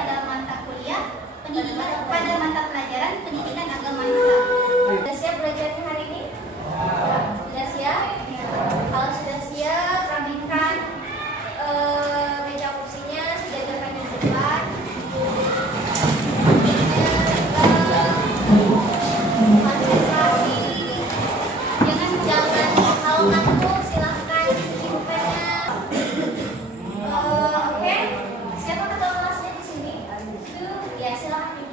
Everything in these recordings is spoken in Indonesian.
pada mata kuliah pendidikan, pada mata pelajaran pendidikan agama Islam. Sudah siap belajarnya hari ini? Sudah siap? Kalau sudah siap, rapikan meja kursinya, sejajarkan di depan. Konsentrasi. Jangan kalau ngantuk silahkan cuci pennya. Oke, siapa ketua kelasnya di sini? Ya silahkan.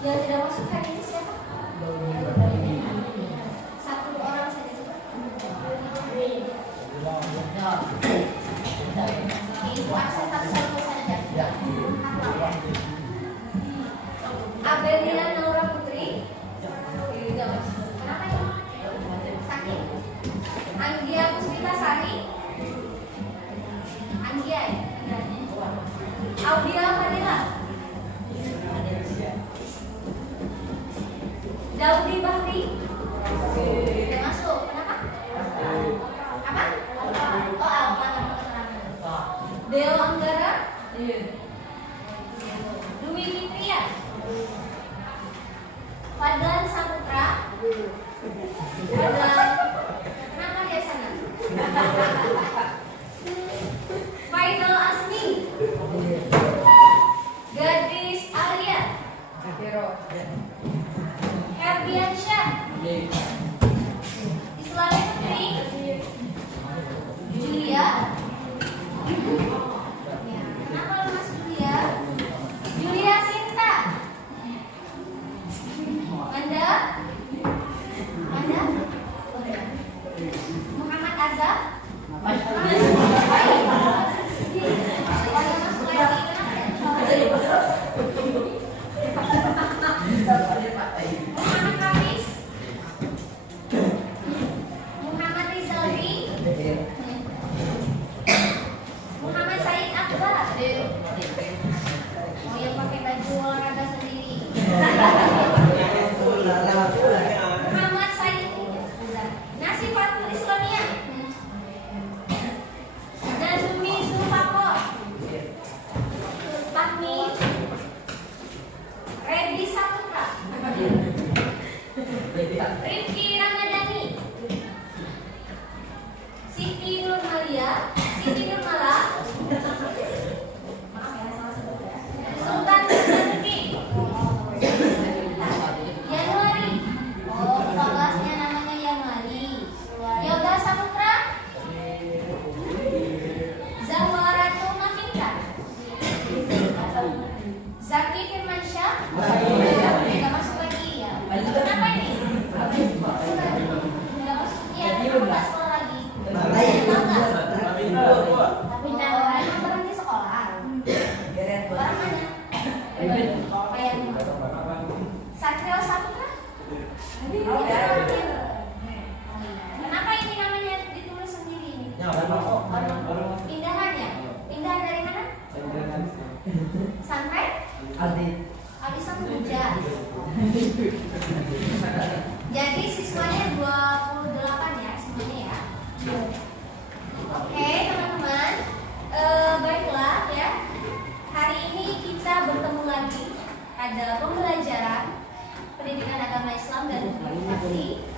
Yang tidak masuk hari ini siapa? Satu orang saja juga. Ibu absen satu saja. Abelia Naura Putri. Kenapa ya? Sakit. Anggia Puspita Sari. Anggia. Audia Fadila. Daudi Bahri. Tidak masuk. Kenapa? Apa? Oh, Alfa. Deo Anggara. Dwi Fitria. Fadlan Saputra. Fadlan. Kenapa dia sana? Faidal Asmi. Gadis Alia. Herdiansyah. Islami Putri. Julia. Kenapa lu Mas Julia? Julia Sinta. Manda. Manda. Muhammad Azhar. Muhammad Hafiz. Muhammad Rizaldi. Muhammad Said Akbar. Oh yang pakai baju olahraga sendiri. Muhammad Said Nasifatul Islamiyah. Nazumi Zulfaqor. Fahmi Reddy Saputra. Rifki Ramadhani. Siti Nurmalia. Siti Nurmala. Maaf ya, salah sebut ya. Sultan Rizki. Januari. Oh, kelasnya namanya Januari. Yoga Saputra. Zawaratul Mafinka. Zaki Firmansyah. Nggak masuk lagi ya. Kenapa ini? Nggak masuk ya. Nggak sekolah lagi. Pindah lagi berhenti sekolah. Orang mana? Satrio Saputra. Kenapa ini namanya ditulis sendiri ini? Pindahannya? Pindahan dari mana? Sampai? Adi Samudja. Jadi siswanya 28 ya semuanya ya. Oke teman-teman, baiklah ya. Hari ini kita bertemu lagi pada pembelajaran pendidikan agama Islam dan komunikasi.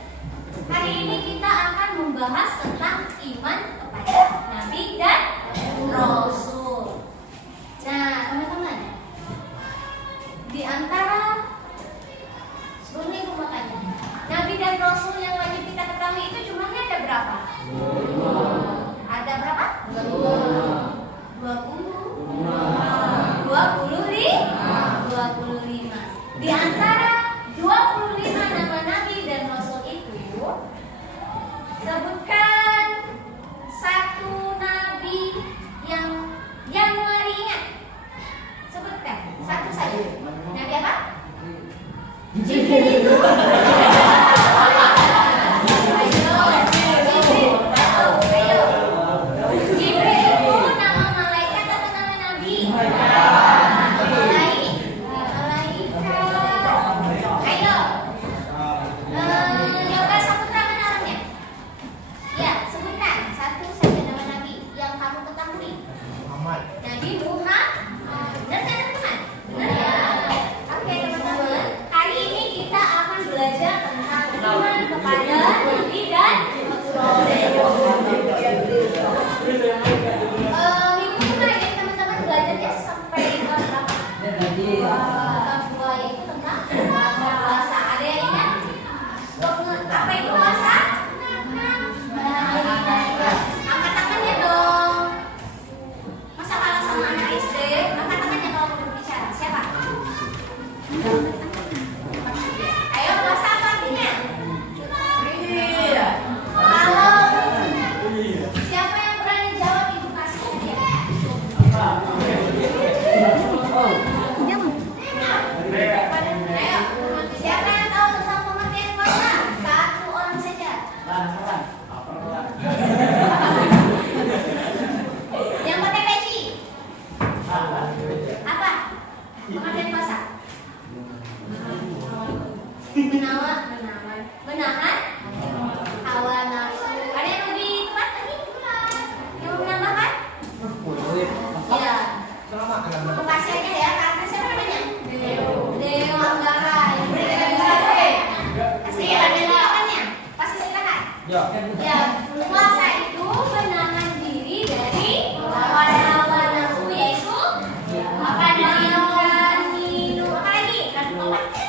Hari ini kita akan membahas tentang iman kepada Nabi dan Rasul. Nah teman-teman, di antara sebelumnya ibu makanya Nabi dan Rasul yang wajib kita ketahui itu jumlahnya ada berapa? Ada berapa? 25. Di antara 25 nama Nabi dan Rasul itu, sebutkan satu Nabi yang Januarinya. Sebutkan satu saja. Nabi apa? Jibril itu. Jibril itu nama malaikat atau nama nabi? Malaikat. Ayo. Yoga Saputra mana orangnya? Ya, sebutkan satu saja nama nabi yang kamu ketahui. Nabi Muhammad. Benar kan teman-teman? Benar ya. Oke teman-teman, hari ini kita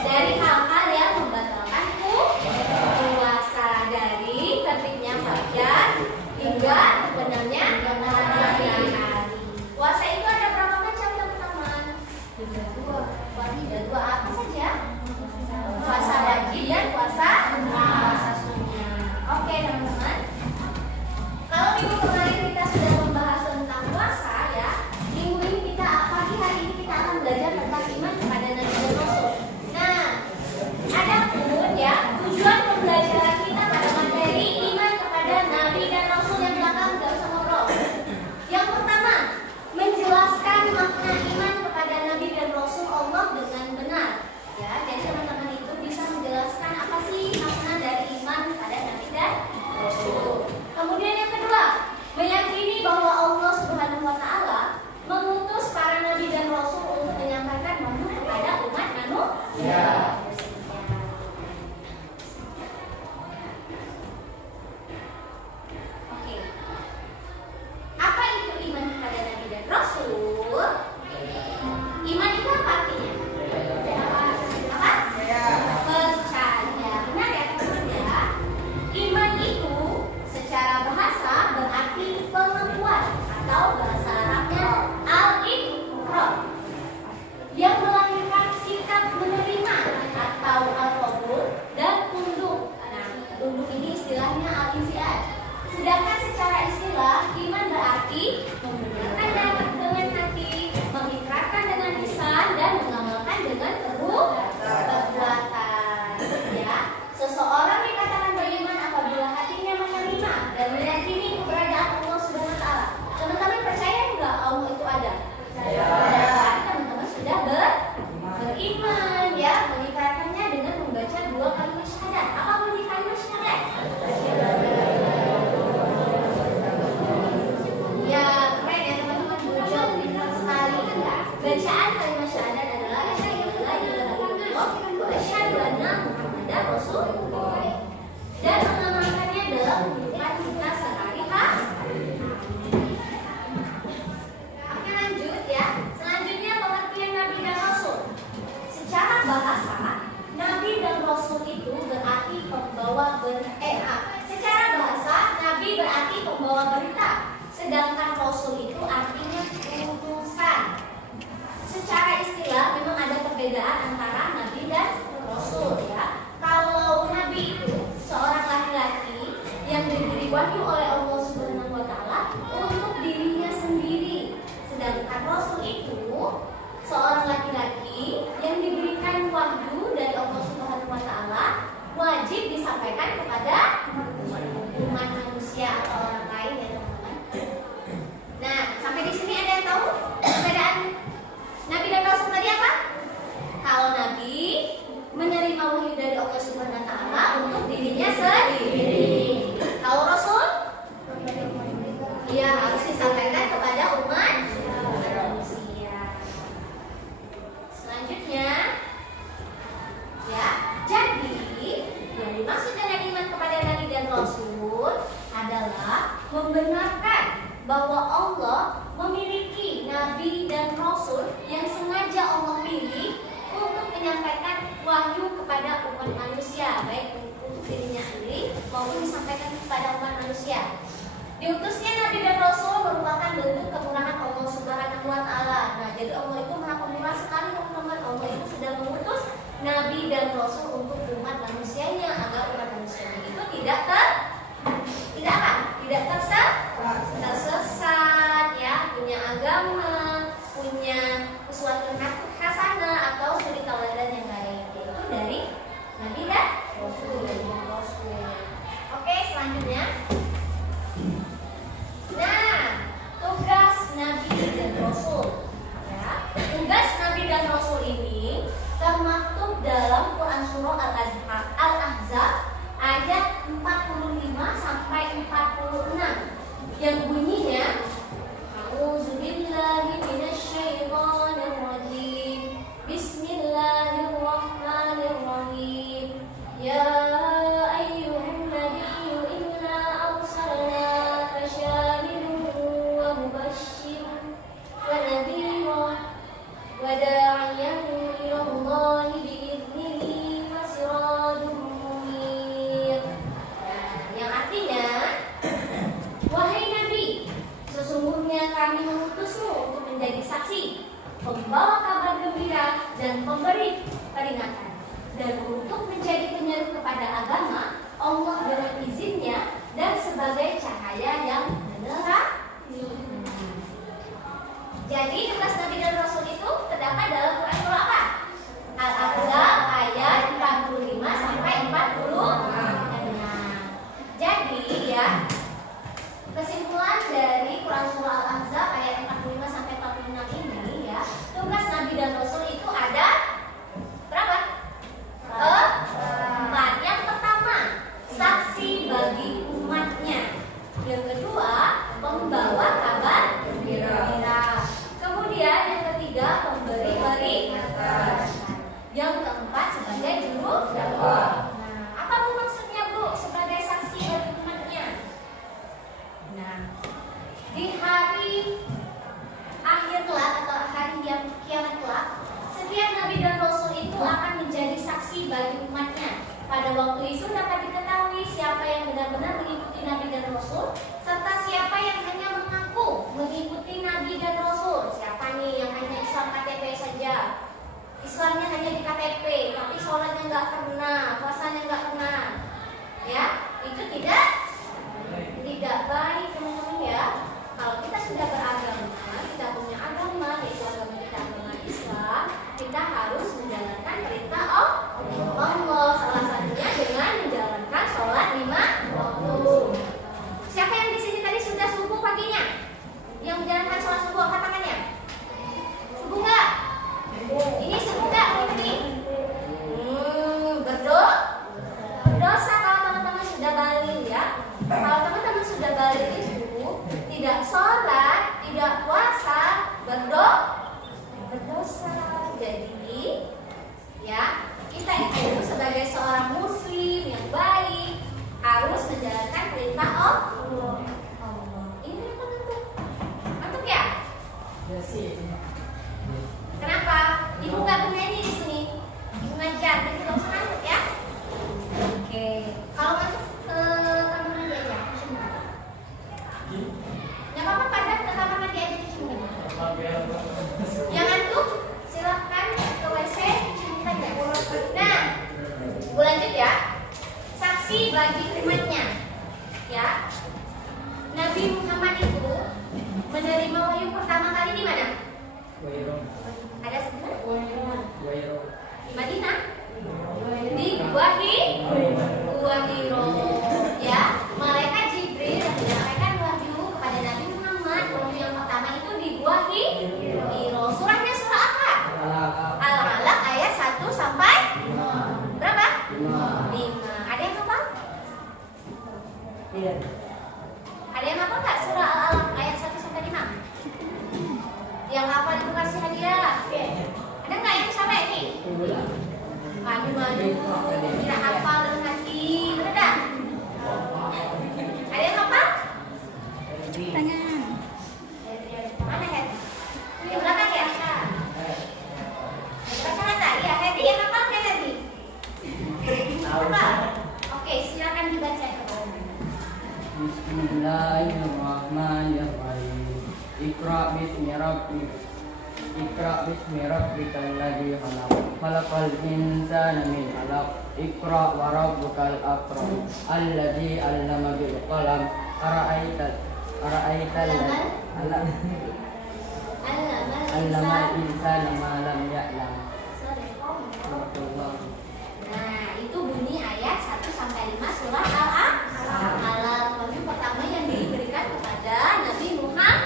dari hal-hal yang membatalkan puasa, dari terbitnya fajar hingga terbenamnya matahari. Puasa itu ada berapa macam teman-teman? Ada dua apa saja? Puasa wajib dan puasa sunnah. Oke teman-teman. Kalau minggu kemarin kita sudah membahas tentang puasa ya, minggu ini kita pagi hari ini kita akan belajar tentang iman kepada Nabi dan Rasul. Nah, adapun ya tujuan pembelajaran kita pada materi iman kepada Nabi dan Rasul yang belakang nggak usah ngobrol. Yang pertama, menjelaskan makna iman kepada Nabi dan Rasul Allah dengan benar. Ya, jadi teman-teman itu bisa menjelaskan apa sih makna dari iman kepada Nabi dan Rasul. Kemudian yang kedua, meyakini bahwa Allah Subhanahu wa taala mengutus para nabi dan rasul untuk menyampaikan wahyu kepada umat manusia. Oke. Apa itu iman kepada nabi dan rasul? Iman itu apa artinya? Apa? Percaya. Benar ya teman-teman ya? Iman itu secara bahasa berarti pengakuan atau bahasa Arabnya al-iqrar yang melahirkan sikap menerima atau al-qabul dan tunduk. Nah, tunduk ini istilahnya al-inqiyad. Sedangkan secara istilah iman berarti membenarkan dengan hati, mengikrarkan dengan lisan dan mengamalkan dengan perbuatan. Ya, seseorang dikatakan beriman apabila hatinya menerima dan meyakini keberadaan Allah Subhanahu wa taala. Teman-teman percaya enggak Allah itu ada? Percaya. Teman-teman sudah beriman ya, mengikrarkannya dengan membaca 2 kalimat syahadat. Apa bunyi kalimat syahadat? Ya, keren ya teman-teman, bujang pintar sekali. Bacaan kalimat syahadat adalah asyhadu an la ilaha illallah wa asyhadu anna muhammadar rasulullah. Dan mengamalkannya dalam kehidupan kita sehari-hari. Oke, lanjut ya. Selanjutnya pengertian Nabi dan Rasul. Secara bahasa, Nabi dan Rasul itu berarti pembawa secara bahasa, Nabi berarti pembawa berita, sedangkan Rasul itu artinya utusan. Secara istilah memang ada perbedaan antara Nabi dan Rasul ya. Kalau Nabi itu seorang laki-laki yang diberi wahyu oleh Allah Subhanahu wa taala untuk dirinya sendiri. Sedangkan Rasul itu seorang laki-laki yang diberikan wahyu dari Allah Subhanahu wa taala, wajib disampaikan kepada umat manusia atau orang lain ya teman-teman. Nah, sampai di sini ada yang tahu perbedaan Nabi dan Rasul tadi apa? Kalau Nabi menerima wahyu dari Allah Subhanahu wa taala untuk dirinya sendiri. Kalau Rasul ia harus disampaikan kepada umat manusia. Selanjutnya ya, jadi yang dimaksud dengan iman kepada Nabi dan Rasul adalah membenarkan bahwa Allah memiliki Nabi dan Rasul yang sengaja Allah pilih untuk menyampaikan wahyu kepada umat manusia, baik untuk dirinya sendiri maupun disampaikan kepada umat manusia. Diutusnya Nabi dan Rasul merupakan bentuk kemurahan Allah Subhanahu wa taala. Nah, jadi Allah itu Maha Pemurah sekali teman-teman. Allah itu sudah mengutus Nabi dan Rasul untuk umat manusianya agar umat manusianya itu tidak tersesat ya, punya agama, punya sesuatu hasanah atau suri tauladan yang baik, yaitu dari Nabi dan Rasul. Oke, selanjutnya. Nah, tugas Nabi dan Rasul ya. Tugas Nabi dan Rasul ini termaktub dalam Quran surah Al-Ahzab ayat 45 sampai 46. dan untuk menjadi penyeru kepada agama Allah dengan izinnya dan sebagai cahaya yang menerangi. Jadi tugas Nabi dan Rasul itu terdapat dalam Quran surah apa? Al-Ahzab ayat 45 sampai 46. Jadi ya, kesimpulan dari Quran surah Al-Ahzab ayat 45 sampai 46 ini ya, tugas Nabi dan Rasul itu ada berapa? Empat. Yang pertama, saksi bagi umatnya. Yang kedua, pembawa kabar gembira. Kemudian yang ketiga, pemberi berita. Yang keempat, sebagai juru dakwah. Nah, apa maksudnya Bu sebagai saksi bagi umatnya? Nah, di hari akhir kelak atau hari yang kiamat kelak, setiap Nabi dan Rasul itu akan menjadi saksi bagi umatnya. Pada waktu itu dapat diketahui siapa yang benar-benar mengikuti Nabi dan Rasul, serta siapa yang hanya mengaku mengikuti Nabi dan Rasul. Siapa nih yang hanya Islam KTP saja? Islamnya hanya di KTP, tapi sholatnya nggak pernah, puasanya nggak pernah. Ya, itu tidak baik teman-teman ya. Kalau kita sudah beragama, kita punya agama, yaitu agama kita agama Islam, kita harus menjalankan perintah Allah. Salah satunya dengan menjalankan sholat 5 waktu. Siapa yang di sini tadi sudah subuh paginya? Yang menjalankan sholat subuh, angkat tangannya. Subuh nggak? Ini subuh nggak ini? Berdosa kalau teman-teman sudah balik ya. Kalau teman-teman sudah balik itu tidak sholat, tidak puasa, berdosa. Jadi ya, kita itu sebagai seorang muslim yang baik harus menjalankan perintah Allah. Ini kenapa ngantuk? Ngantuk ya? Kenapa? Ibu nggak bernyanyi di sini. Ibu ngajar, jadi tidak usah ngantuk ya. Oke. Kalau ngantuk ke kamar mandi aja. Nggak apa-apa, pada ke kamar mandi aja cuci muka. Yang ngantuk silahkan ke WC cuci muka aja. Nah, gue lanjut ya. Saksi bagi umatnya. Ya. Nabi Muhammad itu menerima wahyu pertama kali di mana? Ada sebenarnya? Di Madinah? Di Gua Hiro. Ya, malaikat Jibril menyampaikan wahyu kepada Nabi Muhammad. Wahyu yang pertama itu di Gua Hiro. Surahnya surah apa? Al-Alaq ayat 1 sampai berapa? 5. Ada yang hafal? Iya. Ada yang hafal nggak surah Al-Alaq ayat 1 sampai 5? Yang hafal itu kasih hadiah. Ada nggak yang sampai nih? Maju. Tidak hafal dengan hati. Ada? Ada yang hafal? Tangan. Mana Hedi? Di belakang ya? Kacamata? Iya, Hedi yang hafal kan Hedi? Hafal? Oke, silakan dibaca. Bismillahirrahmanirrahim. Iqra bismi rabbikal ladzi khalaq. Khalaqal insana min 'alaq. Iqra wa rabbukal akram. Alladzi 'allama bil qalam. Ara'aital Allamal insana ma lam ya'lam. Nah, itu bunyi ayat 1 sampai 5 surah Al-Alaq. Wahyu pertama yang diberikan kepada Nabi Muhammad.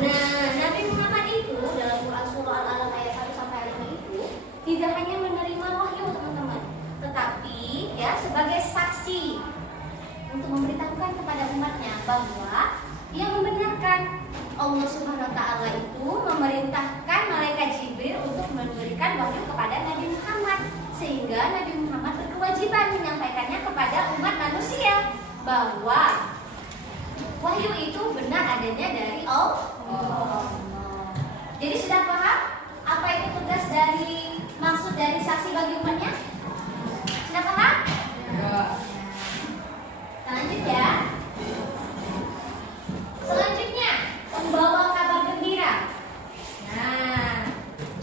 Nah, Nabi Muhammad itu dalam Quran surah Al-Alaq ayat 1 sampai 5 itu tidak hanya menerima wahyu teman-teman, tetapi ya sebagai saksi untuk memberitahukan kepada umatnya bahwa ia membenarkan Allah Subhanahu wa taala itu memerintahkan malaikat Jibril untuk memberikan wahyu kepada Nabi Muhammad, sehingga Nabi Muhammad berkewajiban menyampaikannya kepada umat manusia bahwa wahyu itu benar adanya dari Allah. Jadi sudah paham apa itu tugas dari maksud dari saksi bagi umatnya? Sudah paham? Kita lanjut ya. Selanjutnya, membawa kabar gembira. Nah,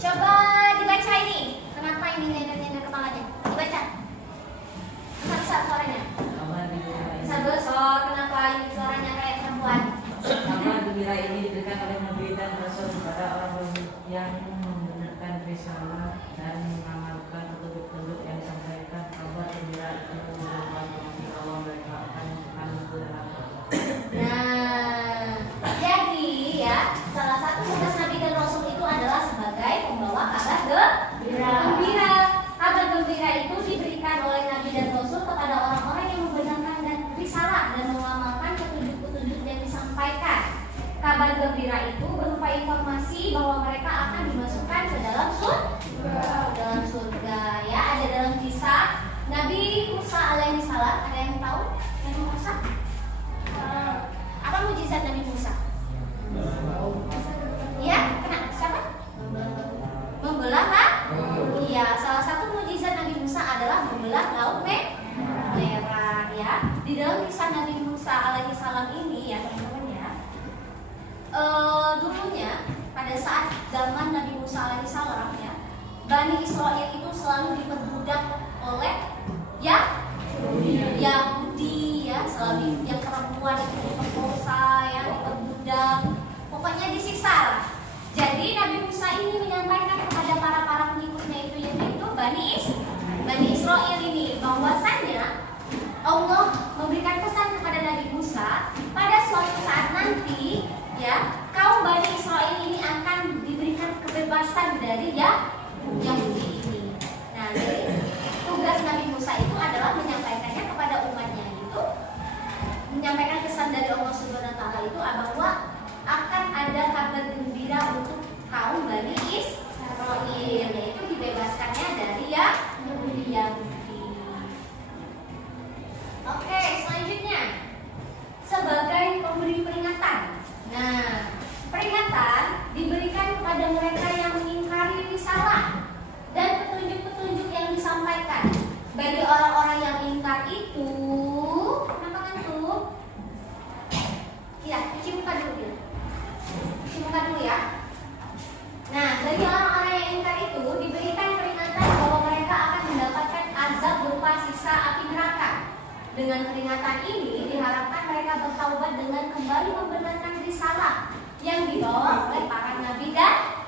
coba dibaca ini. Kenapa ini nyender-nyender kepala? kalimatnya. Dibaca. Besar suaranya. Kabar gembira ini. Besar. Kenapa ini suaranya kayak perempuan? Kabar gembira ini diberikan oleh Nabi dan Rasul kepada orang yang membenarkan risalah dan mengamalkan petunjuk-petunjuk yang disampaikan. Kabar gembira itu merupakan penghasil Allah mereka akan mengambil neraka. Nah, jadi ya, salah satu tugas Nabi dan Rasul itu adalah sebagai pembawa kabar gembira. Kabar gembira itu diberikan oleh Nabi dan Rasul kepada orang-orang yang membenarkan dan risalah dan mengamalkan petunjuk-petunjuk yang disampaikan. Kabar gembira itu berupa informasi bahwa mereka akan dimasukkan ke dalam surga. Ya, ada dalam kisah Nabi Musa alaihissalam. Ada yang tahu Nabi Musa? Apa mujizat Nabi Musa? Ya, kenapa? Siapa? Membelah laut. Iya, salah satu mujizat Nabi Musa adalah membelah laut merah. Ya, di dalam kisah Nabi Musa alaihissalam ini ya teman-teman ya. Dulunya pada saat zaman Nabi Musa alaihissalam ya, Bani Israel itu selalu diperbudak oleh Yahudi ya, selalu yang perempuan itu diperkosa, yang diperbudak, pokoknya disiksa lah. Jadi Nabi Musa ini menyampaikan kepada para pengikutnya itu yaitu Bani Israel ini bahwasannya Allah memberikan pesan kepada Nabi Musa pada suatu saat nanti ya, kaum Bani Israel ini akan diberikan kebebasan dari Yahudi ini. Nah, jadi tugas Nabi Musa itu adalah menyampaikannya kepada umatnya itu, menyampaikan pesan dari Allah Subhanahu wa taala itu bahwa akan ada kabar gembira untuk kaum Bani Israel, yaitu dibebaskannya dari Yahudi. Oke, selanjutnya sebagai pemberi peringatan. Nah, peringatan diberikan kepada mereka yang mengingkari risalah dan petunjuk-petunjuk yang disampaikan. Bagi orang-orang yang ingkar itu, kenapa ngantuk? Ya, cuci muka dulu. Cuci muka dulu ya. Nah, bagi orang-orang yang ingkar itu diberikan peringatan bahwa mereka akan mendapatkan azab berupa siksa api neraka. Dengan peringatan ini diharapkan mereka bertaubat dengan kembali membenarkan risalah yang dibawa oleh para nabi dan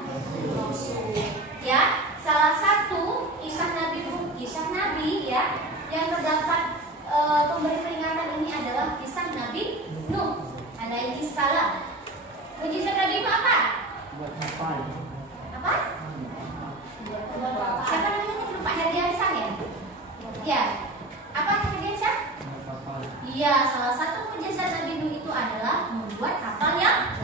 rasul. Ya, salah satu kisah nabi ya yang terdapat pemberi peringatan ini adalah kisah Nabi Nuh alaihi salam. Mujizat Nabi Nuh apa? Buat kapal. Apa? Siapa namanya? Lupa, Herdiansyah ya? Ya. Apa Herdiansyah? Kapal. Iya, salah satu mujizat Nabi Nuh itu adalah membuat kapal yang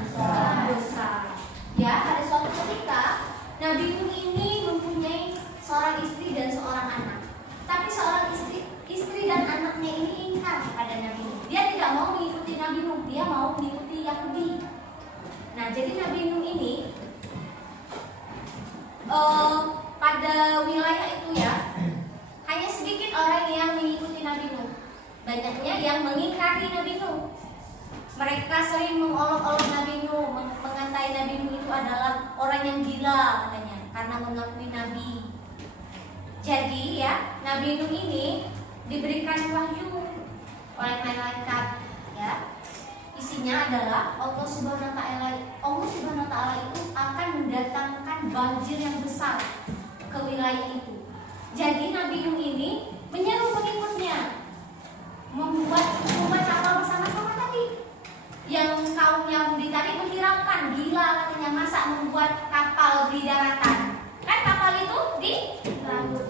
besar. Ya, pada suatu ketika Nabi Nuh ini mempunyai seorang istri dan seorang anak. Tapi seorang istri dan anaknya ini ingkar kepada Nabi Nuh. Dia tidak mau mengikuti Nabi Nuh, dia mau mengikuti Yahudi. Nah, jadi Nabi Nuh ini pada wilayah itu ya hanya sedikit orang yang mengikuti Nabi Nuh. Banyaknya yang mengingkari Nabi Nuh. Mereka sering mengolok-olok Nabi Nuh, mengatai Nabi Nuh itu adalah orang yang gila katanya karena mengakui Nabi. Jadi ya, Nabi Nuh ini diberikan wahyu oleh malaikat ya. Isinya adalah Allah Subhanahu wa taala itu akan mendatangkan banjir yang besar ke wilayah itu. Jadi Nabi Nuh ini menyeru pengikutnya membuat kapal bersama-sama tadi. Yang kaum Yahudi tadi menghiraukan, gila katanya, masa membuat kapal di daratan? Kan kapal itu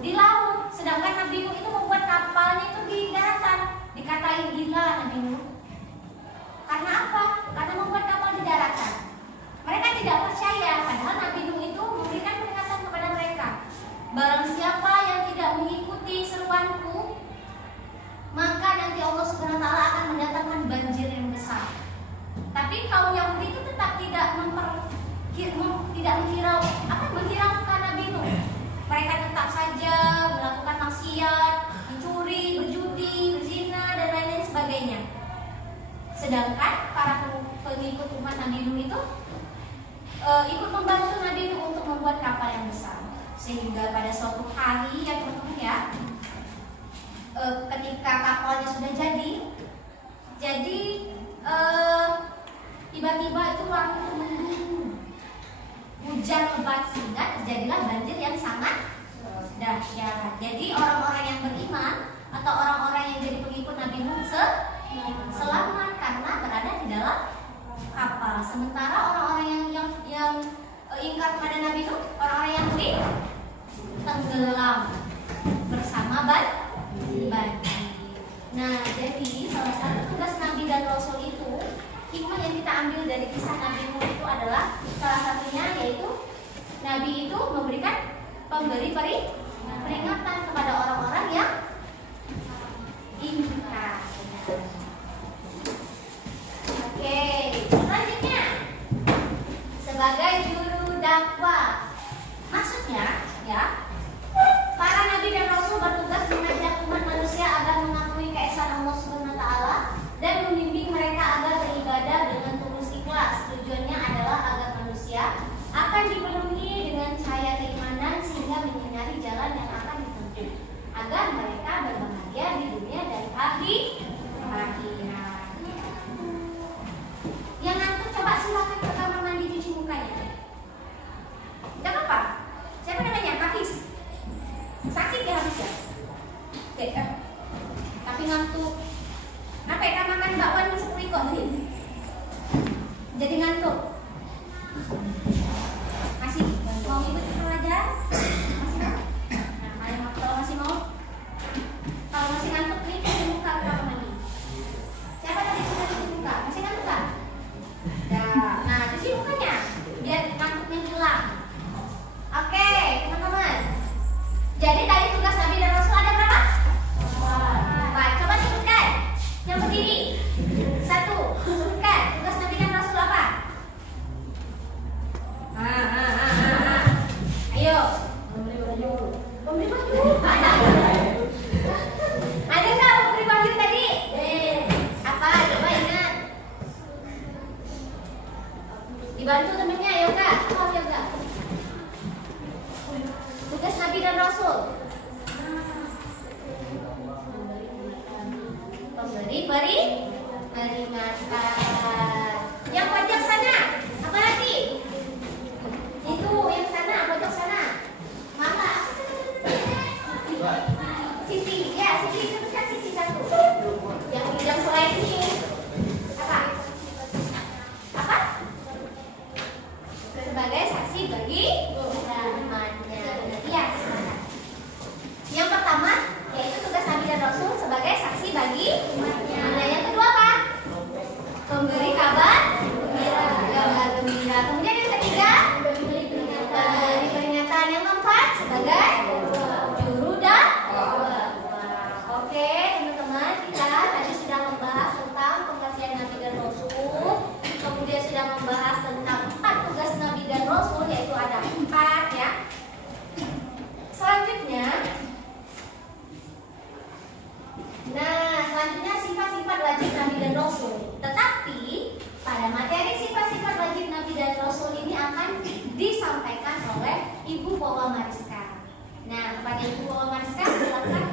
di laut. Sedangkan Nabi Nuh itu membuat kapalnya itu di daratan. Dikatain gila Nabi Nuh. Karena apa? Karena membuat kapal di daratan. Mereka tidak percaya, padahal Nabi Nuh itu memberikan peringatan kepada mereka. Barang siapa yang tidak mengikuti seruanku, maka nanti Allah Subhanahu wa taala akan mendatangkan banjir yang besar. Tapi kaum Yahudi itu tetap tidak menghiraukan Nabi Nuh. Mereka tetap saja melakukan maksiat, mencuri, berjudi, berzina dan lain-lain sebagainya. Sedangkan para pengikut umat Nabi Nuh itu ikut membantu Nabi Nuh untuk membuat kapal yang besar. Sehingga pada suatu hari ya teman-teman ya, ketika kapalnya sudah jadi tiba-tiba itu langit mendung, hujan lebat sehingga terjadilah banjir yang sangat dahsyat. Jadi orang-orang yang beriman atau orang-orang yang jadi pengikut Nabi Nuh selamat karena berada di dalam kapal. Sementara orang-orang yang ingkar kepada Nabi Nuh, orang-orang yang murid tenggelam bersama banjir. Nah, jadi salah satu tugas Nabi dan Rasul itu, hikmah yang kita ambil dari kisah Nabi Nuh itu adalah salah satunya yaitu Nabi itu memberikan pemberi peringatan kepada orang-orang yang ingkar. Oke, selanjutnya sebagai juru dakwah, maksudnya ya, para nabi dan rasul bertugas mengajak umat manusia agar mengakui keesaan Allah Subhanahu wa taala dan membimbing mereka agar beribadah dengan tulus ikhlas. Tujuannya adalah agar manusia akan dipenuhi dengan cahaya keimanan sehingga menyinari jalan yang akan dituju, agar mereka berbahagia di dunia dan akhirat. Yang ngantuk coba silakan ke kamar mandi cuci mukanya. Tidak apa-apa. Siapa namanya? Hafiz. Sakit ya Hafiz ya? Oke, tapi ngantuk. Apa ya, makan bakwan di 10 ikon nih? Jadi ngantuk. Masih mau ikut pelajar? Masih mau? Nah, ayo kalau masih mau. Kalau masih ngantuk nih, cuci muka ke kamar mandi. Siapa tadi sudah cuci muka? Masih ngantuk kan? Nah, cuci mukanya biar ngantuknya hilang. Oke, teman-teman. Jadi tadi tugas Nabi dan Rasul ada berapa? 4. Coba sebutkan. Yang berdiri. 1. Sebutkan tugas Nabi dan Rasul apa? Ayo. Memberi baju. Ada nggak memberi baju tadi? Apa? Coba ingat. Dibantu temennya, ayo Kak. Oh, ya Kak. Tugas Nabi dan Rasul. Memberi peringatan. Yang pojok sana. Apa lagi? Itu yang sana, pojok sana. Mama. Siti, ya Siti sebutkan Siti 1. Yang selain ini apa? Apa? Sebagai saksi bagi umatnya. Iya, silakan. Yang pertama yaitu tugas Nabi dan Rasul sebagai saksi bagi umatnya. Nah, yang kedua apa? Pemberi kabar gembira. Kemudian yang ketiga, pemberi peringatan. Yang keempat sebagai juru dakwah. Oke, teman-teman, kita tadi sudah membahas tentang pengertian Nabi dan Rasul. Kemudian sudah membahas tentang 4 tugas Nabi dan Rasul, yaitu ada 4 ya. Selanjutnya sifat-sifat wajib Nabi dan Rasul. Tetapi pada materi sifat-sifat wajib Nabi dan Rasul ini akan disampaikan oleh Ibu Wawa Mariska. Nah, kepada Ibu Wawa Mariska silakan.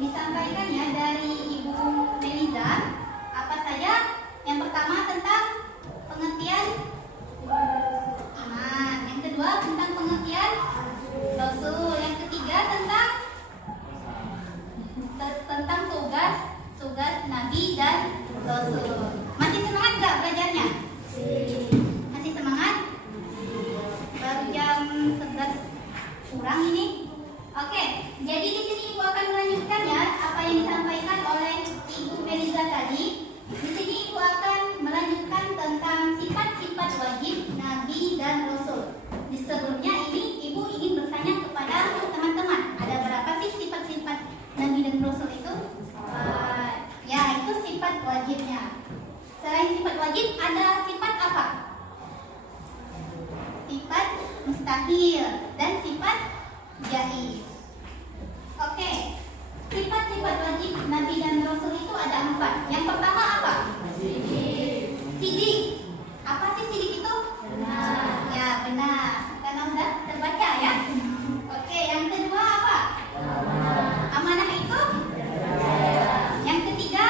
Disampaikan ya dari Ibu Meliza. Apa saja? Yang pertama tentang pengertian iman. Yang kedua tentang pengertian Rasul. Yang ketiga tentang tugas Nabi dan Rasul. Masih semangat nggak belajarnya? Masih semangat? Baru jam 11 kurang ini. Oke, jadi di sini Ibu akan melanjutkan ya apa yang disampaikan oleh Ibu Meliza tadi. Di sini Ibu akan melanjutkan tentang sifat-sifat wajib Nabi dan Rasul. Di sebelumnya ini Ibu ingin bertanya kepada teman-teman, ada berapa sih sifat-sifat Nabi dan Rasul itu? Ya, itu sifat wajibnya. Selain sifat wajib, ada sifat apa? jais. Oke, sifat-sifat wajib Nabi dan Rasul itu ada 4. Yang pertama apa? Sidik. Apa sih sidik itu? Benar. Ya, benar. Karena udah terbaca ya. Oke, yang kedua apa? Amanah itu? Yang ketiga?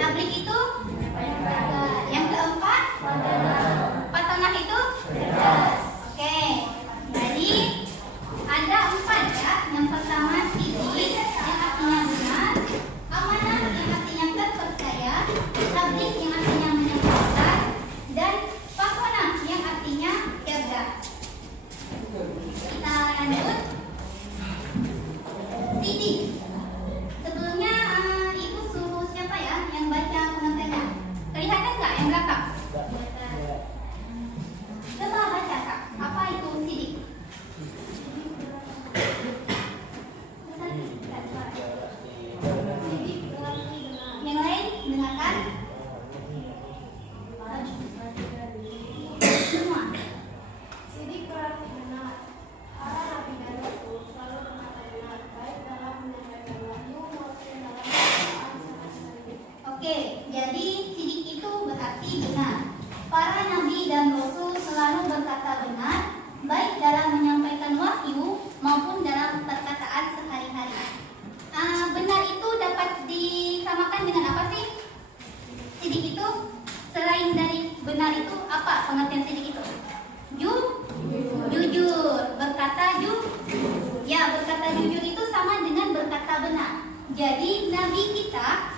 Tablik itu? Yang keempat? Patonah itu? Oke, jadi ada 4 ya. Yang pertama sidik, yang artinya benar. Amanah yang artinya terpercaya. Tablik yang artinya menyampaikan. Dan patonah yang artinya cerdas. Kita lanjut. Sidik. Sebelumnya ibu suruh siapa ya yang baca pengantarnya? Kelihatan nggak yang belakang? Coba baca kak. Apa itu sidik? Yang lain dengarkan. Semua. Sidik berarti benar. Para nabi dan rasul selalu berkata benar, baik dalam menyampaikan wahyu maupun dalam perkataan sehari-hari. Oke, jadi sidik itu berarti benar. Para nabi dan rasul selalu berkata benar, baik dalam menyampaikan wahyu maupun dalam perkataan sehari-hari. Benar itu dapat disamakan dengan apa sih? Sidik itu selain dari benar itu apa pengertian sidik itu? Jujur, berkata berkata jujur itu sama dengan berkata benar. Jadi nabi kita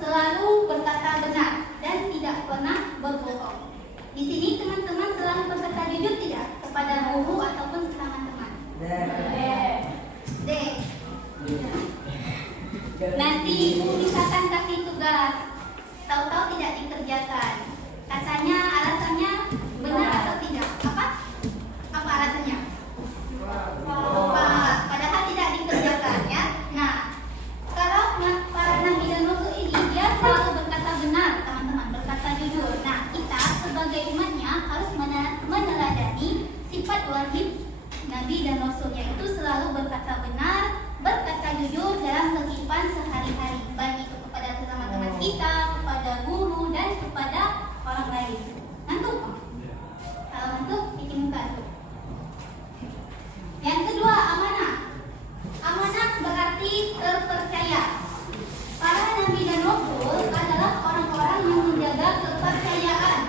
selalu berkata benar dan tidak pernah berbohong. Di sini teman-teman selalu berkata jujur tidak kepada guru ataupun sesama teman? D. Nanti ibu misalkan kasih tugas, tahu-tahu tidak dikerjakan. Katanya alasannya benar atau tidak? Apa alasannya? Padahal tidak dikerjakan ya. Nah, kalau para nabi dan rasul ini dia selalu berkata benar, teman-teman, berkata jujur. Nah, kita sebagai umatnya harus meneladani sifat wajib nabi dan rasul, yaitu selalu berkata benar, berkata jujur dalam kehidupan sehari-hari, baik itu kepada sesama teman kita, kepada guru, dan kepada orang lain. Ngantuk? Kalau ngantuk, bikin muka. Yang kedua, amanah. Amanah berarti terpercaya. Para nabi dan rasul adalah orang-orang yang menjaga kepercayaan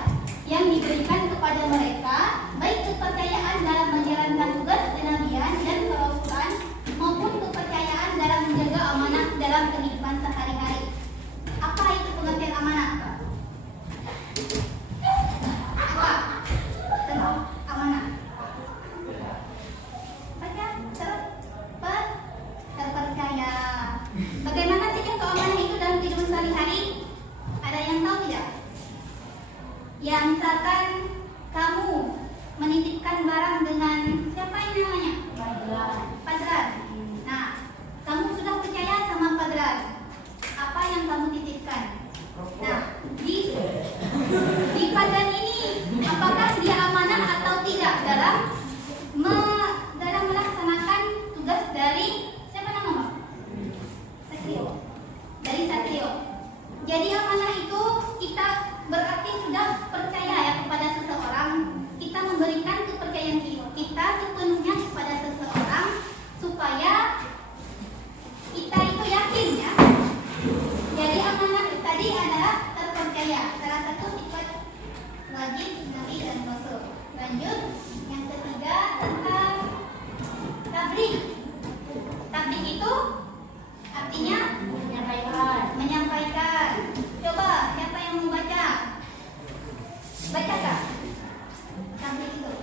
yang diberikan kepada mereka, baik kepercayaan dalam menjalankan tugas kenabian dan kerasulan maupun kepercayaan dalam menjaga amanah dalam kehidupan sehari-hari. Apa itu pengertian amanah? Apa? Tentang amanah. Baca, terpercaya. Bagaimana sih contoh amanah itu dalam kehidupan sehari-hari? Ada yang tahu tidak? Ya, misalkan kamu menitipkan barang dengan siapa ini namanya? Padran. Nah, kamu sudah percaya sama Padran. Apa yang kamu titipkan? Nah, di Padran ini apakah dia amanah atau tidak dalam melaksanakan tugas dari siapa nama? Satrio. Dari Satrio. Jadi amanah itu kita berarti sudah percaya ya kepada seseorang. Kita memberikan kepercayaan kita sepenuhnya kepada seseorang supaya kita itu yakin ya. Jadi amanah tadi adalah terpercaya, salah satu sifat wajib nabi dan rasul. Lanjut, yang ketiga tentang tablik. Tablik itu artinya menyampaikan. Coba siapa yang mau baca? Baca kak. Tablik itu.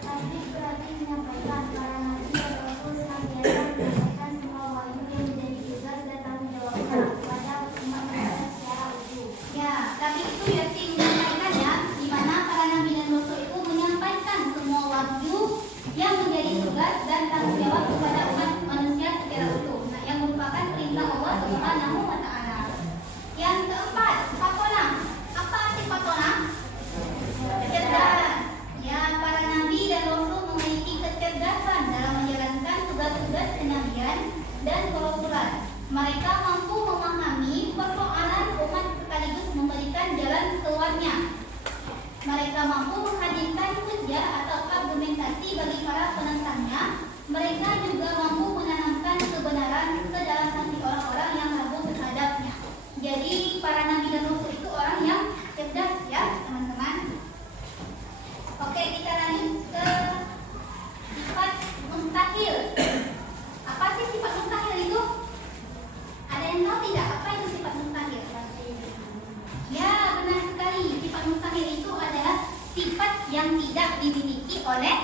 Tablik berarti menyampaikan. Para nabi dan rasul senantiasa menyampaikan semua wahyu yang menjadi tugas dan tanggung jawabnya kepada umat manusia secara utuh. Ya, tablik itu berarti menyampaikan ya, di mana para nabi dan rasul itu menyampaikan semua wahyu yang menjadi tugas dan tanggung jawab kepada umat manusia secara utuh. Nah, yang merupakan perintah Allah Subhanahu wa taala. Yang keempat, patonah. Apa arti patonah? Cerdas. Ya, para nabi dan rasul memiliki kecerdasan dalam menjalankan Mereka mampu memahami persoalan umat sekaligus memberikan jalan keluarnya. Mereka mampu menghadirkan hujah atau argumentasi bagi para penentangnya. Mereka juga mampu menanamkan kebenaran ke dalam hati orang-orang yang ragu terhadapnya. Jadi para nabi dan rasul itu orang yang cerdas ya teman-teman. Oke, kita lanjut ke sifat mustahil. Apa sih sifat mustahil itu? Ada yang tahu tidak apa itu sifat mustahil? Ya, benar sekali. Sifat mustahil itu adalah sifat yang tidak dimiliki oleh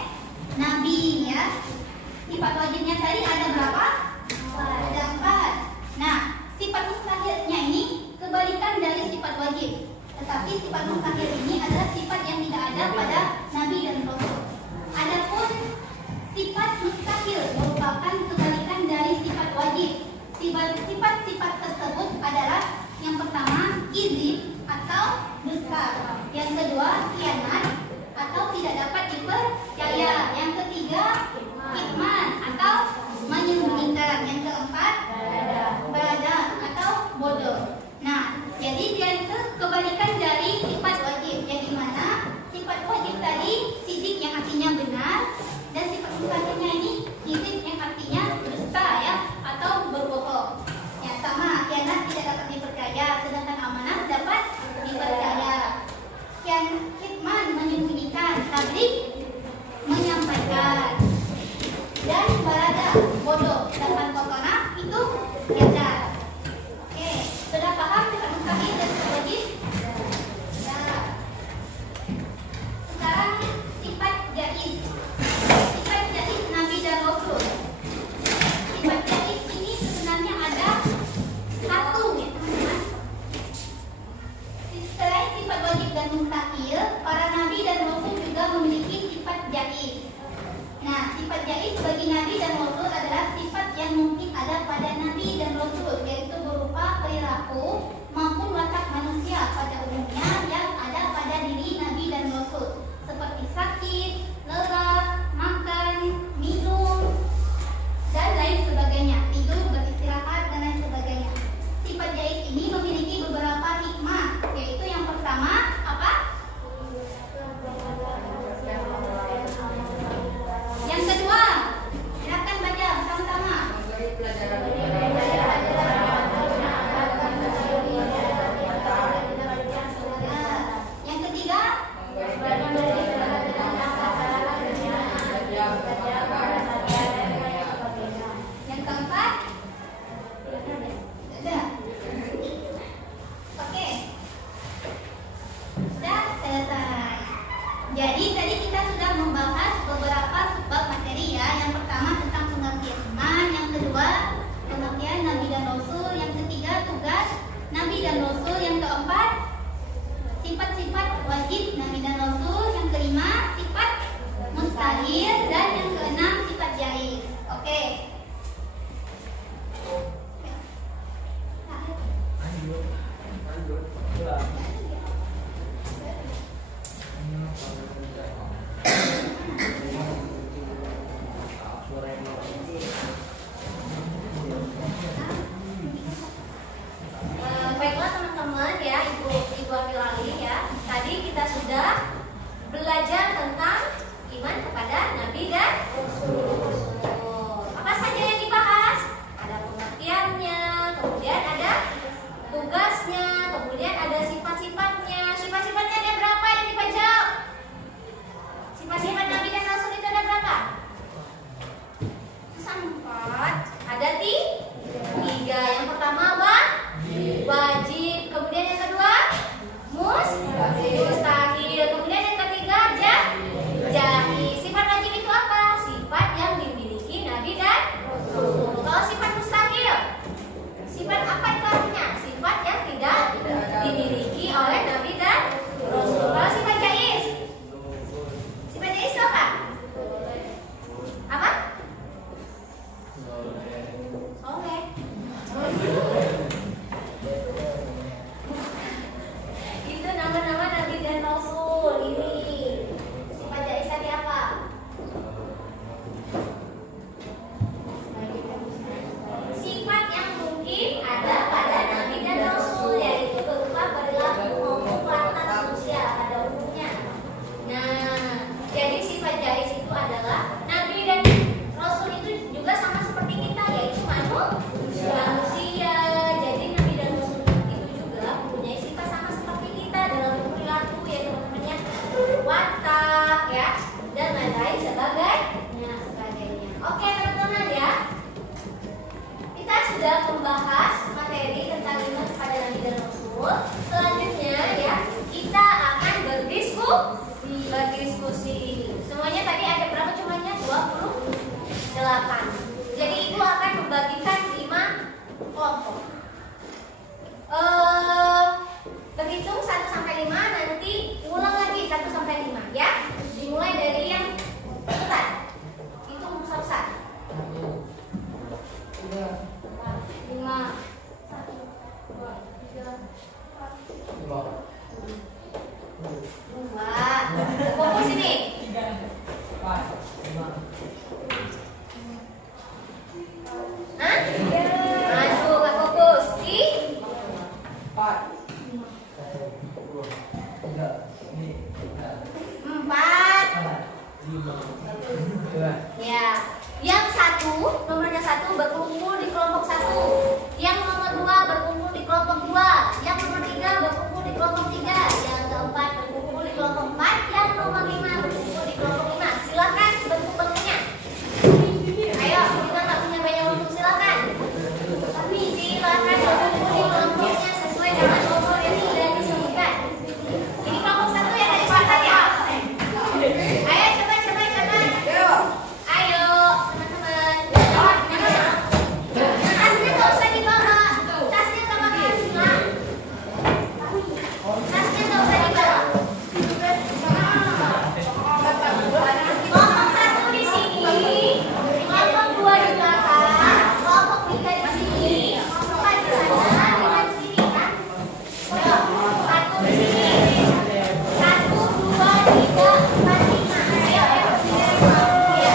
nabi ya. Sifat wajibnya tadi ada berapa? Ada 4. Nah, sifat mustahilnya ini kebalikan dari sifat wajib. Tetapi sifat mustahil ini adalah sifat yang tidak ada pada nabi dan rasul. Adapun sifat mustahil Hah? Masuk, nggak fokus. Di? Empat. Ya. Yang satu, nomornya satu berkumpul di kelompok satu. Yang nomor dua berkumpul di kelompok dua. Yang nomor tiga berkumpul di kelompok tiga. Yang keempat berkumpul di kelompok empat. Yang nomor lima berkumpul di kelompok lima. Silakan bentuk bentuknya. Ayo, kita nggak punya banyak waktu, silakan. Silakan berkumpul di kelompoknya sesuai dengan nomor yang sudah disebutkan. Ini kelompok satu ya dari Pak ya. Ayo cepat. Ayo teman-teman. Tasnya nggak usah dibawa. Tasnya sama Kamila. Tasnya nggak usah dibawa. Kelompok satu di sini, kelompok dua di belakang, kelompok tiga di sini, kelompok empat di sana, lima di sini kan? Ayo, satu di sini. 1, 2, 3, 4, 5. Ayo, ya.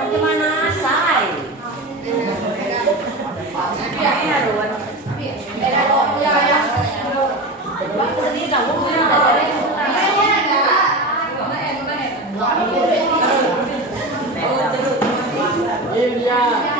Bagaimana say? India.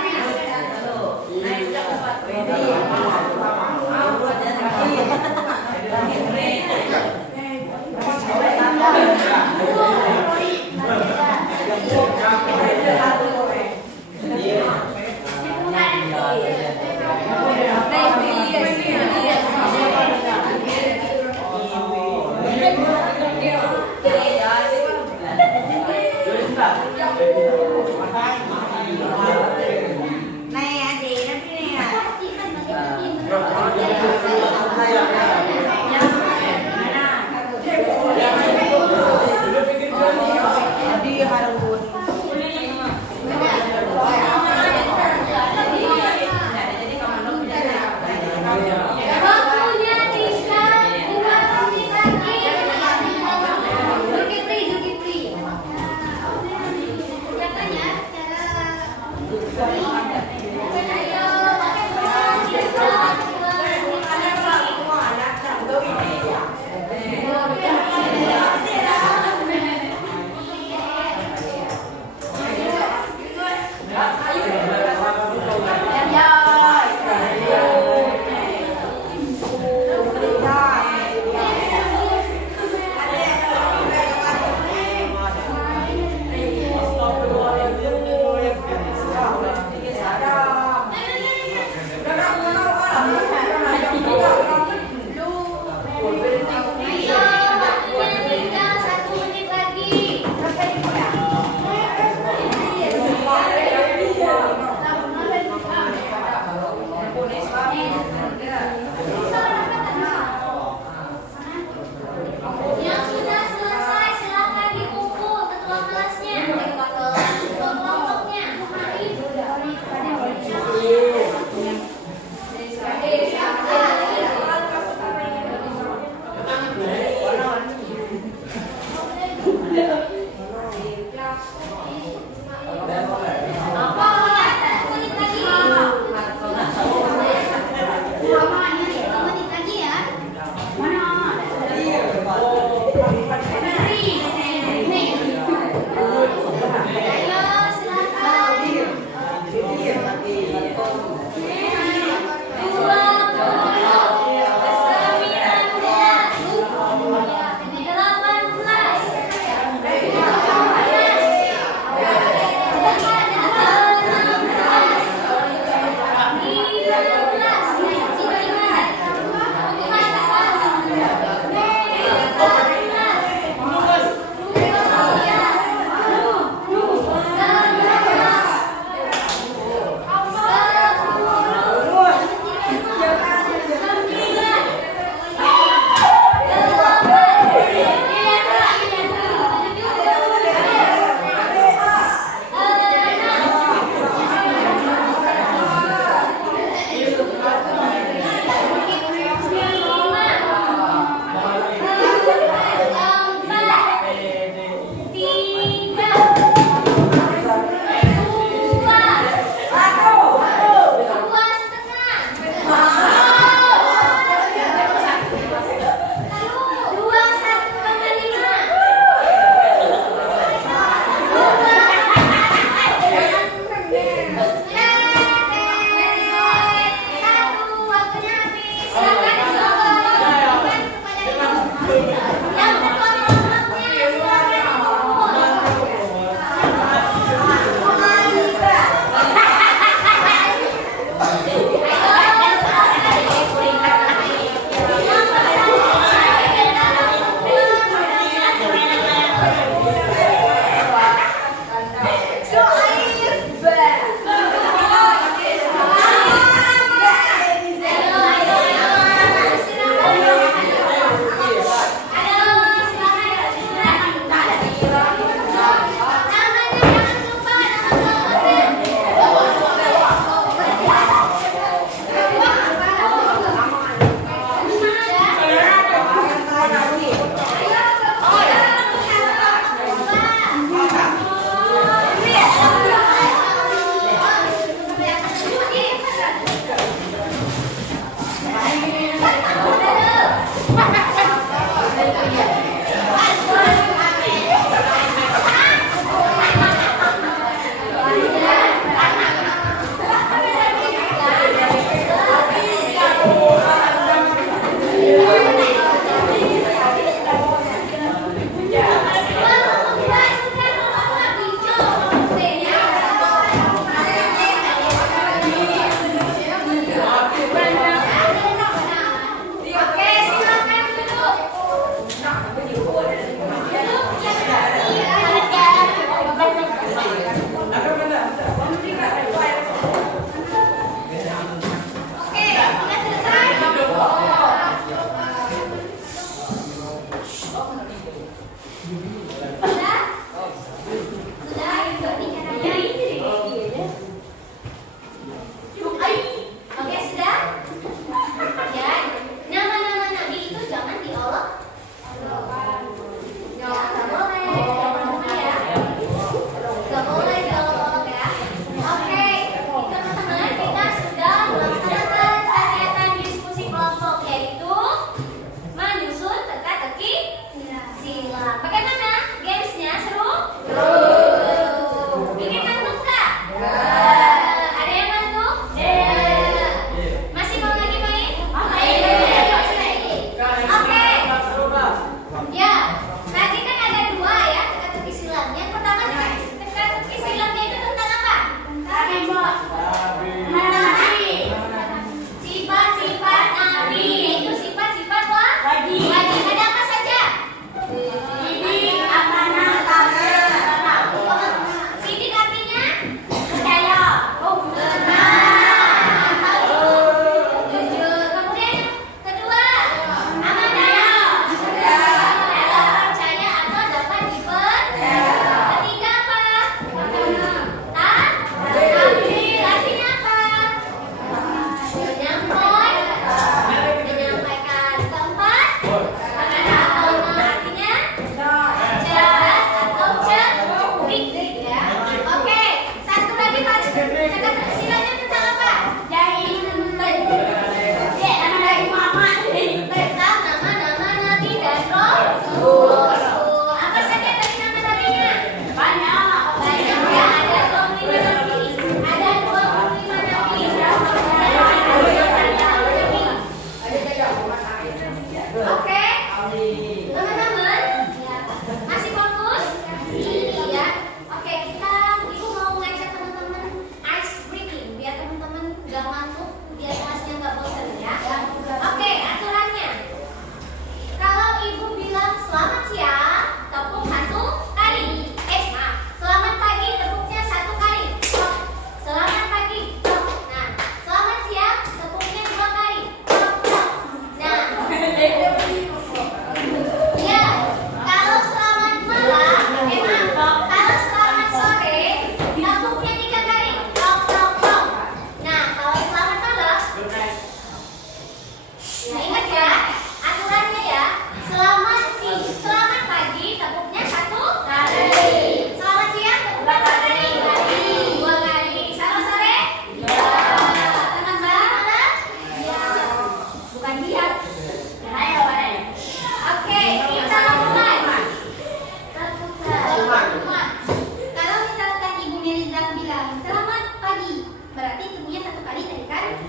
berarti tubuhnya 1 kali tadi kan?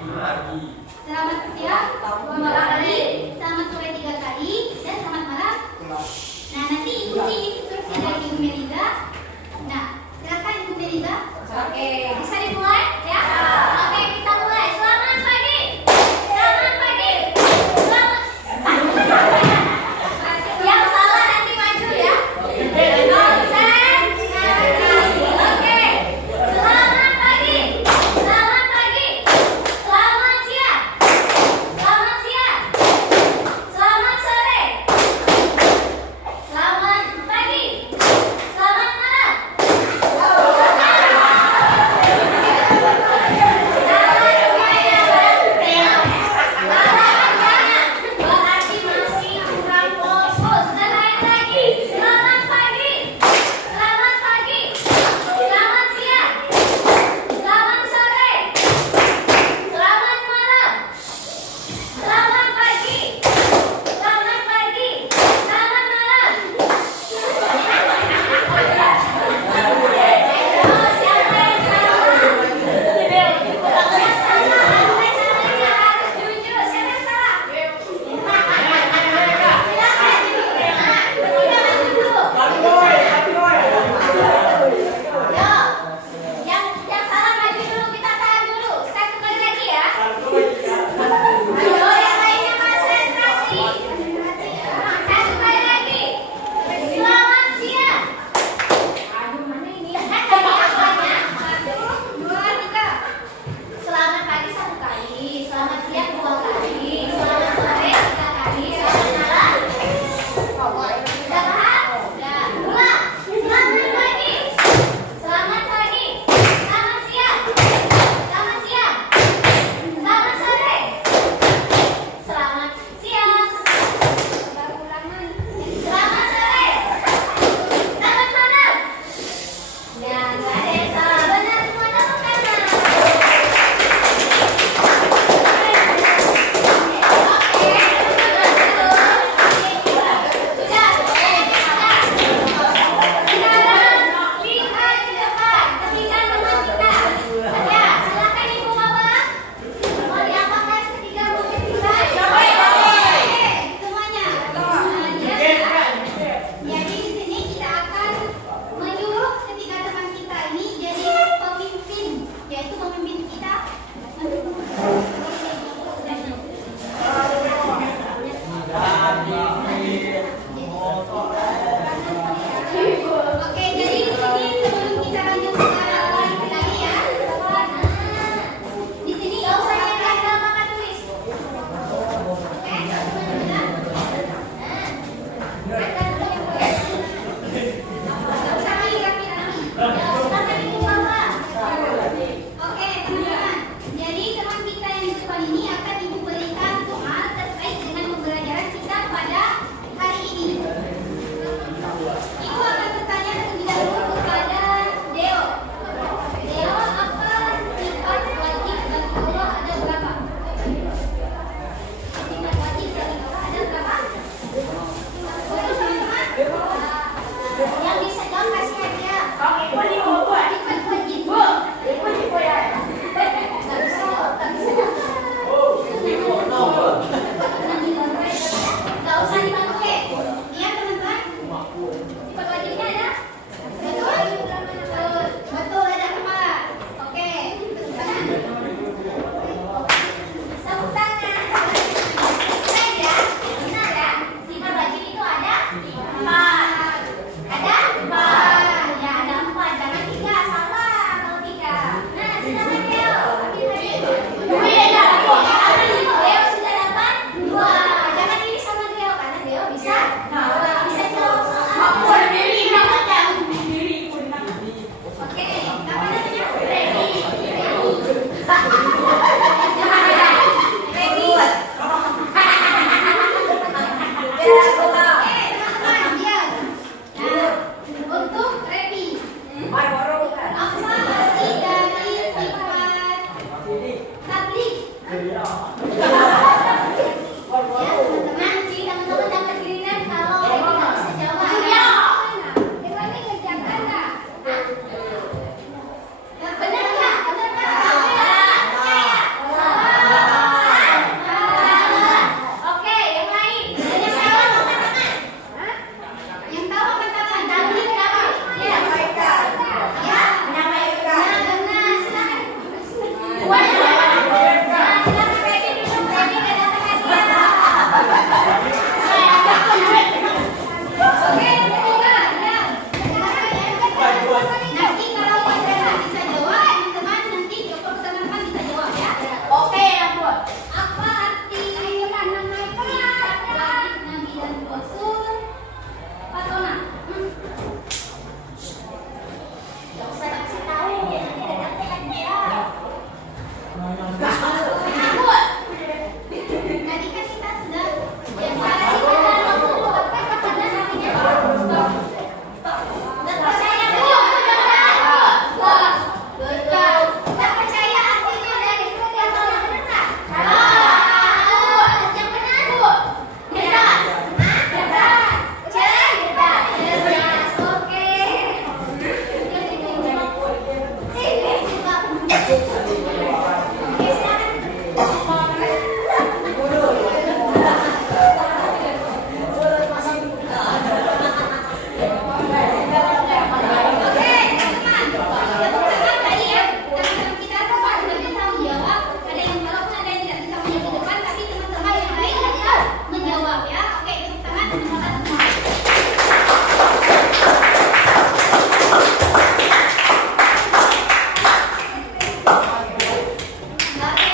Selamat siang 2 kali, selamat sore 3 kali, dan selamat malam. Nah, nanti ikuti instruksi dari Ibu Meliza. Nah, silakan Ibu Meliza. Oke, bisa dimulai ya? Oke, kita mulai. Selamat pagi. Selamat pagi. Selamat. Yang salah nanti maju ya. Konsentrasi. Oke. Selamat pagi. Selamat pagi. Selamat siang. Selamat siang. Selamat sore. Selamat pagi. Selamat malam. Berarti masih kurang fokus. Dan lain lagi. Selamat pagi. Selamat pagi. Selamat siang. Selamat sore. Selamat malam. Selamat pagi. Selamat pagi. Selamat malam. Oh, siapa yang salah? Yang salah. Harus jujur. Siapa yang salah? Yang salah maju dulu, kita tahan dulu. 1 kali lagi ya. Ayo, yang lainnya konsentrasi. 1 kali lagi. Selamat siang. Aduh, mana ini? Aduh, 2, 3. Selamat pagi 1 kali, selamat siang 2 kali, selamat sore 3 kali, selamat malam. Udah paham? Udah. Ulang. Selamat pagi. Selamat pagi. Selamat siang. Selamat siang. Selamat sore. Selamat siang. Selamat sore. Selamat malam. Ya, nggak ada yang salah. Benar semua, tepuk tangan. Semuanya. Jadi di sini kita akan menyuruh ketiga teman kita ini jadi pemimpin, yaitu pemimpin kita. Oke, jadi di sini sebelum kita lanjut ke lagi ya. Di sini Nggak usah yang ada maka tulis. Oke, benar. Rapi. Silakan Ibu Mama. Oke, teman-teman. Jadi teman kita yang di depan ini akan Ibu berikan soal terkait dengan pembelajaran kita pada hari ini. Ibu akan bertanya terlebih dahulu kepada Deo. Deo, apa sifat wajib bagi Allah ada berapa? Sifat wajib bagi Allah ada berapa? Betul, teman-teman? Yang bisa jawab kasih hadiah. Sifat wajib. Nggak bisa jawab, nggak bisa jawab. Nggak usah dibantuin. Iya, teman-teman. Sifat wajibnya ada? Betul? Betul, ada kepala. Oke, benar. Tepuk tangan. Benar ya? Benar ya? Sifat wajib itu ada 4. Ada 4. Ya, ada 4. Jangan 3. Salah kalau 3. Nah, silakan Deo. Ambil lagi. Deo sudah dapat 2. Jangan iri sama Deo karena Deo bisa jawab soal. Oke, apa namanya? Ready. Oke, teman-teman, diam. Nah, untuk Repi, apa arti dari sifat tablik? Ya, teman-teman. Nanti teman-teman dapat giliran kalau Ready nggak bisa jawab. Iya. Yang lain ngerjakan nggak? Benar nggak? Benar nggak? Tadi kan kita sudah yang salah sih percaya dulu. Tak percaya artinya dari itu yang salah benar nggak? Yang benar bu. Benar. Cerdas. Oke. Oke,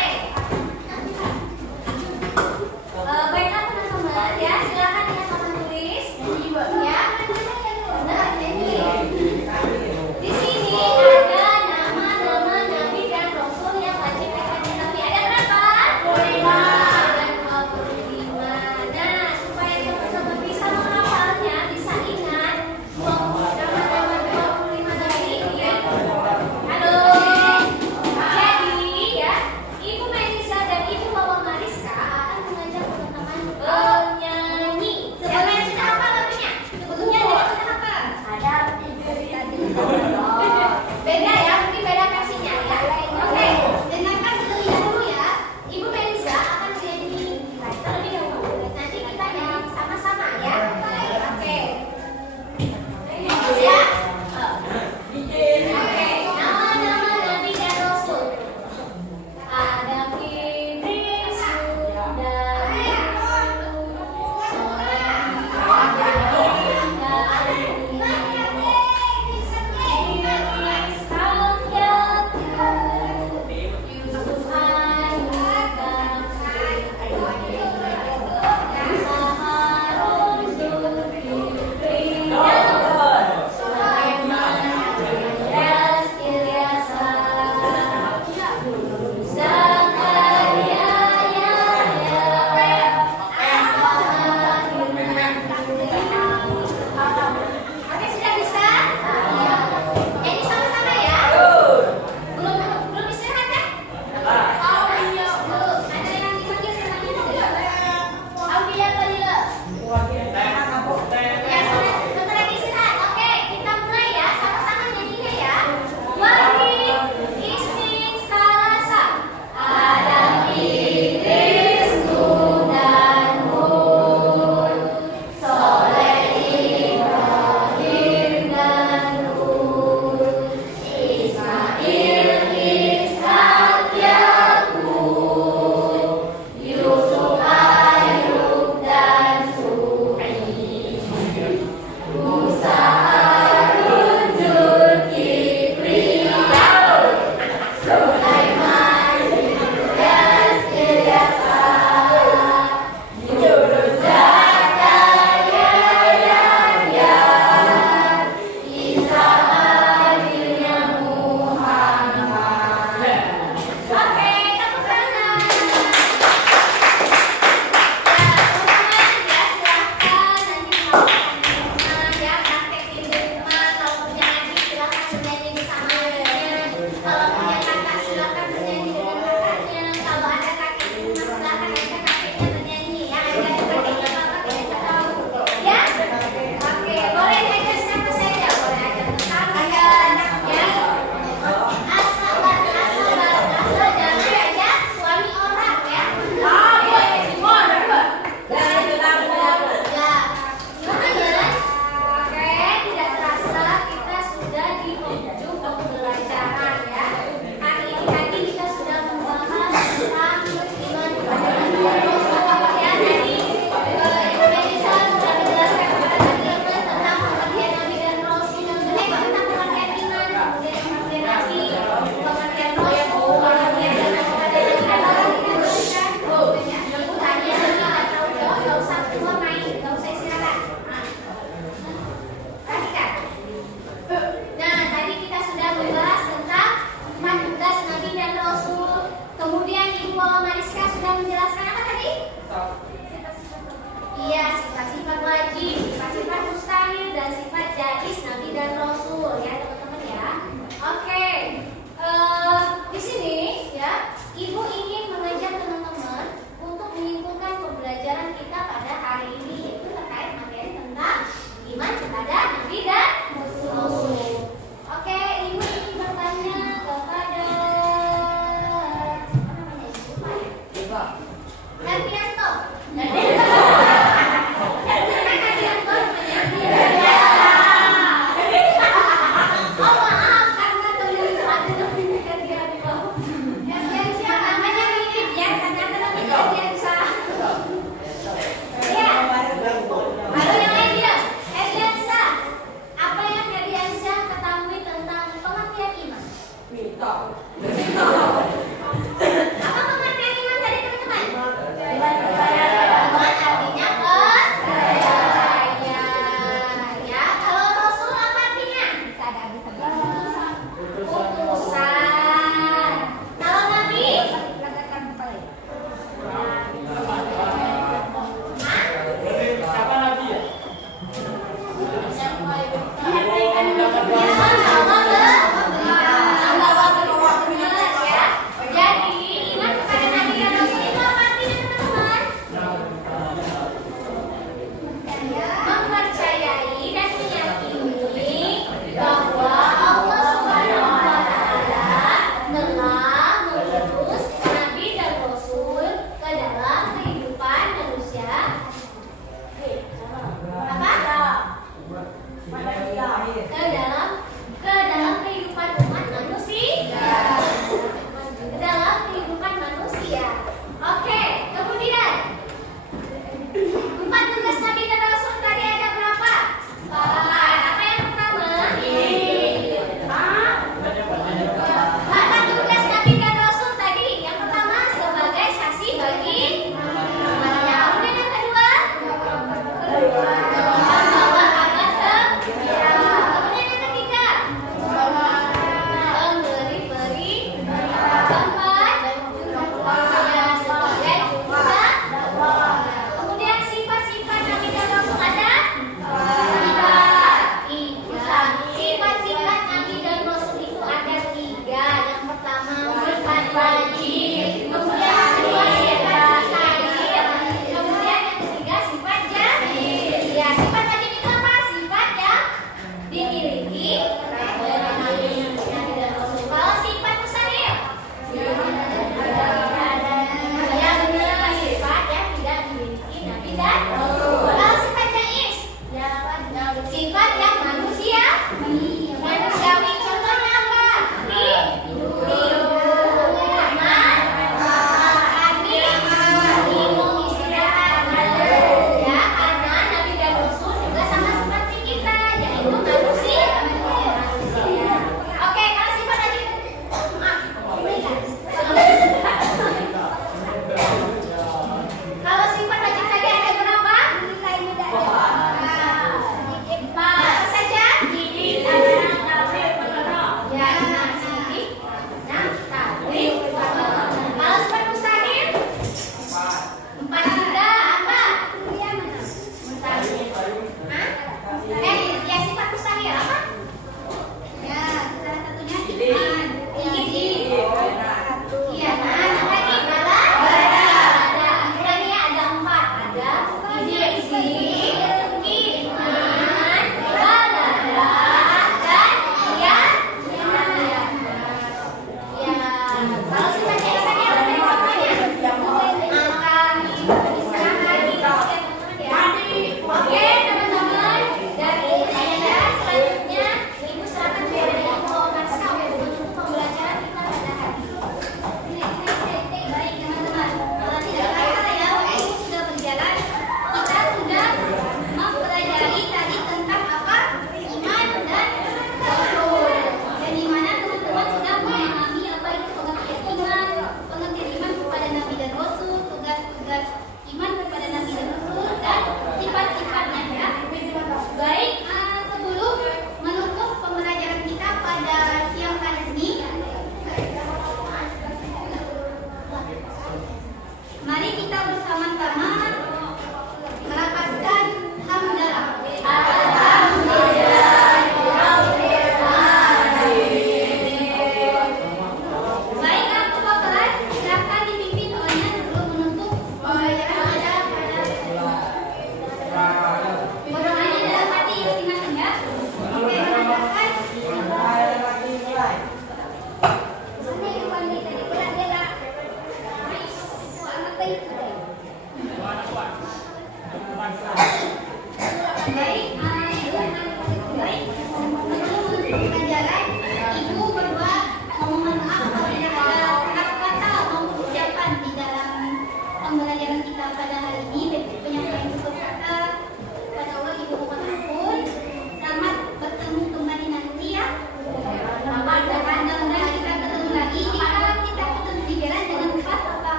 Rizka sudah menjelaskan apa tadi? Iya, sifat-sifat wajib, sifat-sifat mustahil, dan sifat jaiz Nabi dan Rasul ya teman-teman ya. Oke, di sini ya, Ibu ingin mengajak teman-teman untuk menyimpulkan pembelajaran kita pada hari ini, yaitu terkait materi tentang iman kepada Nabi dan Rasul. Oke, Ibu ingin bertanya kepada siapa namanya? Lupa ya? Herbianto. Oh maaf, karena teman itu ada namanya Herbianto.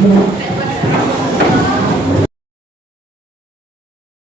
Berarti